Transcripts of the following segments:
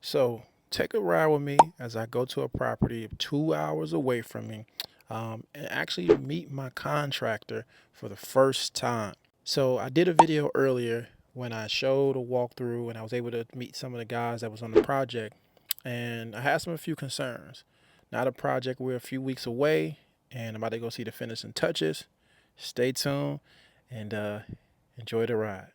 So take a ride with me as I go to a property 2 hours away from me and actually meet my contractor for the first time. So I did a video earlier when I showed a walkthrough and I was able to meet some of the guys that was on the project. And I had a few concerns. Now the project, we're a few weeks away and I'm about to go see the finishing touches. Stay tuned and enjoy the ride.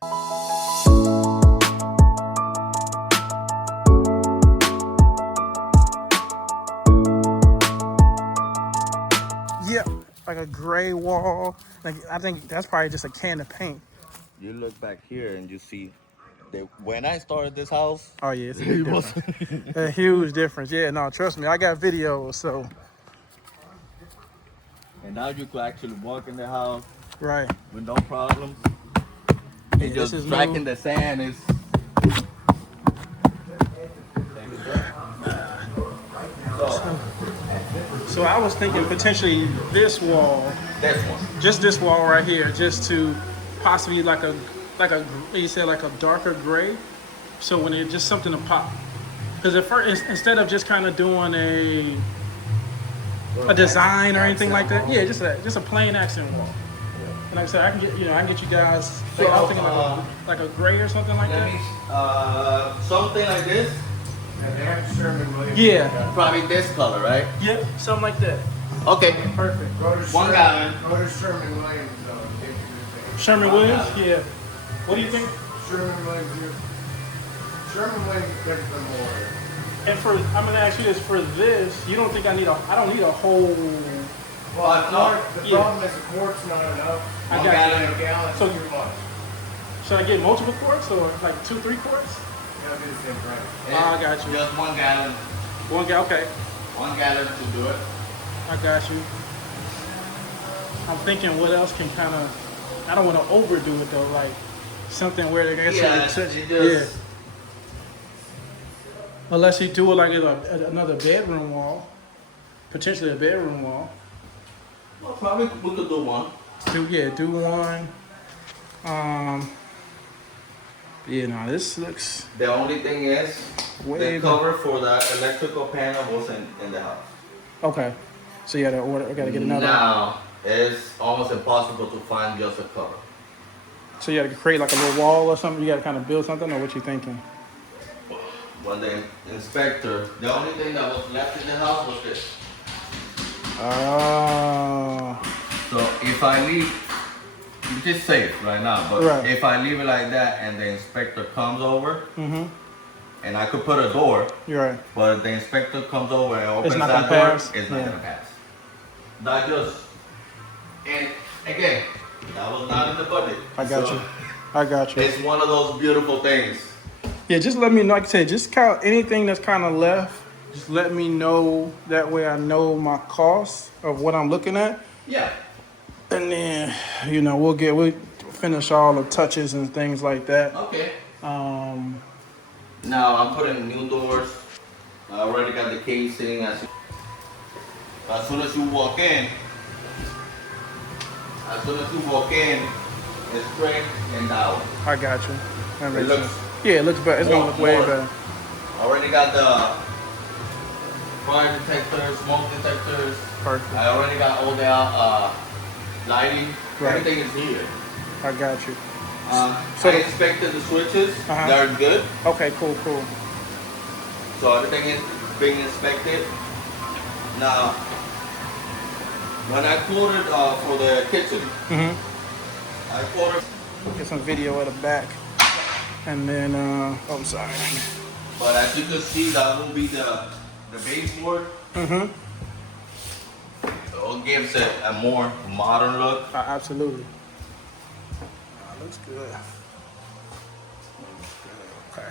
Yep, like a gray wall. Like I think that's probably just a can of paint. You look back here and you see that when I started this house, Oh yeah, it's a big it was. difference. A huge difference. Yeah, no, trust me, I got videos. So And now you could actually walk in the house right. with no problems. Yeah, And this just is tracking new. the sand is. So I was thinking potentially this wall, This one. just this wall right here, just to possibly like a you said like a darker gray. So when it just something to pop. Because at first, instead of just kind of doing a design or anything like that, yeah, just a plain accent wall. And like I said, I can get you guys. Like, I was thinking like a gray or something like Let me, that. something like this. Yeah, Probably this color, right? yeah, something like that. Okay. Perfect. Go to 1 gallon. Go to Sherman Williams, though. and take your pick. Sherman Williams, yeah. What do you think? Sherman Williams, Sherman Williams is different than Warrior. And I'm gonna ask you this: for this, you don't think I don't need a whole. Well, the Yeah. problem is the quart's not enough. I One got gallon. you. A gallon So is too much. Should I get multiple quarts or like 2, 3 quarts? Gotta be the same price. I got you. Just 1 gallon. One guy, okay. 1 gallon to do it. I got you. I'm thinking what else can kind of. I don't want to overdo it though, like something where they can Yeah, touch. you Yeah. just. Unless you do it like another bedroom wall, potentially a bedroom wall. Well, probably we could do one. Do one. Yeah, no, this looks The only thing is, way the cover for the electrical panel wasn't in the house. okay. So you gotta order. I gotta get another. Now, it's almost impossible to find just a cover. So you gotta create like a little wall or something. You gotta kind of build something, or what you thinking? When the inspector, the only thing that was left in the house was this. Oh. So if I leave, just say it right now, but Right. if I leave it like that and the inspector comes over, Mm-hmm. and I could put a door, You're right. but if the inspector comes over and opens not that gonna door, pass? it's not Yeah. gonna pass. That just, and again, that was not in the budget. I got So you. I got you. It's one of those beautiful things. Yeah, just let me know. Like I said, just count anything that's kind of left. Just let me know. That way I know my cost of what I'm looking at. Yeah. And then, we'll finish all the touches and things like that. Okay. Um, Now I'm putting new doors. I already got the casing. As soon as you walk in, it's straight and down. I got you. That It makes looks sense. Yeah, it looks better. It's gonna look way more- better. Already got the fire detectors, smoke detectors. Perfect. I already got all the lighting. Right. Everything is here. I got you. So I inspected the switches. Uh-huh. They're good. Okay, cool. So everything is being inspected. Now, when I quoted for the kitchen, Mm-hmm. I quoted, Get some video of the back. And then, I'm sorry. but as you can see, that will be the baseboard. Mm-hmm. So it gives it a more modern look. Absolutely. Looks good. Okay.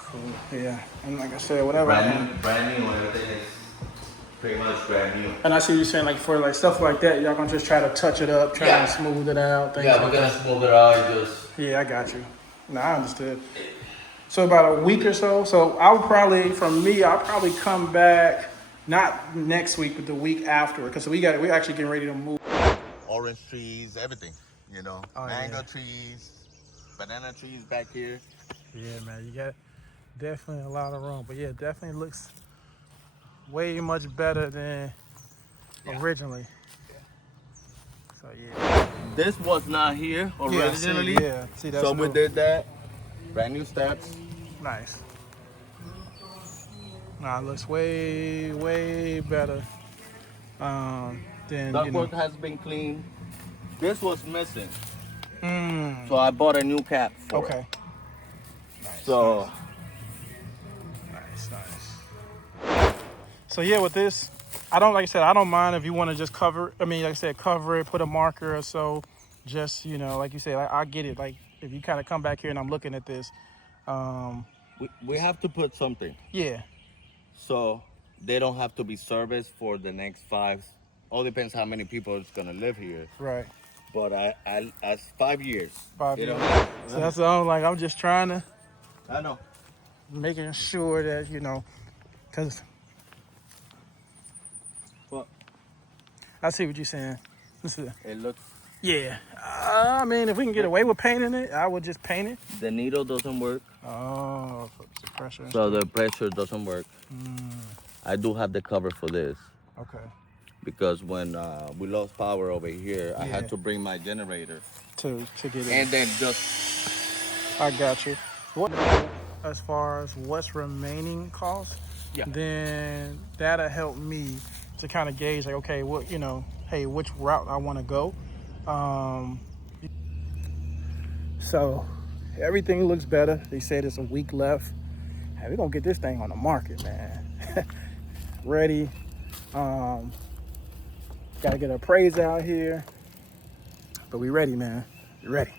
Cool. Yeah. And like I said, whatever. Brand new, everything is pretty much brand new. And I see you saying like for like stuff like that, y'all gonna just try to touch it up, try Yeah. to smooth it out. Things Yeah, like we're gonna that. smooth it out. Just Yeah, I got you. No, I understood. So about a week or so. So I'll probably come back not next week, but the week after, because we're actually getting ready to move. orange trees, everything. Oh, mango yeah. trees, banana trees back here. Yeah, man, you got Definitely a lot of room, but yeah, definitely looks way much better than originally. So yeah. This was not here originally. See, that's So we new. did that. Brand new steps. Nice. Nah, it looks way, way better. Than, you know. Ductwork has been cleaned. This was missing. Mm, So I bought a new cap for it. okay. Nice, So nice. So yeah, with this, I don't, like I said, I don't mind if you want to just cover, I mean, like I said, cover it, put a marker or so. Just, you know, like you said, I get it. Like if you kind of come back here and I'm looking at this, we have to put something. yeah, So they don't have to be serviced for the next 5. All depends how many people is gonna live here. right. But I as 5 years. 5 You years. know? So that's all. Like I'm just trying to I know. making sure that, you know, because But I see what you're saying. it looks. Yeah. I mean, if we can get away with painting it, I would just paint it. The needle doesn't work. Oh, the pressure. So the pressure doesn't work. I do have the cover for this Okay. because when we lost power over here, I Yeah. had to bring my generator To get it. and then just I got you. What, as far as what's remaining cost, Yeah. then that'll help me to kind of gauge, like, okay, what, you know, hey, which route I want to go. So everything looks better. They said it's a week left. Hey, we're gonna get this thing on the market, man. Ready. Gotta get appraised out here. But we ready, man. We ready.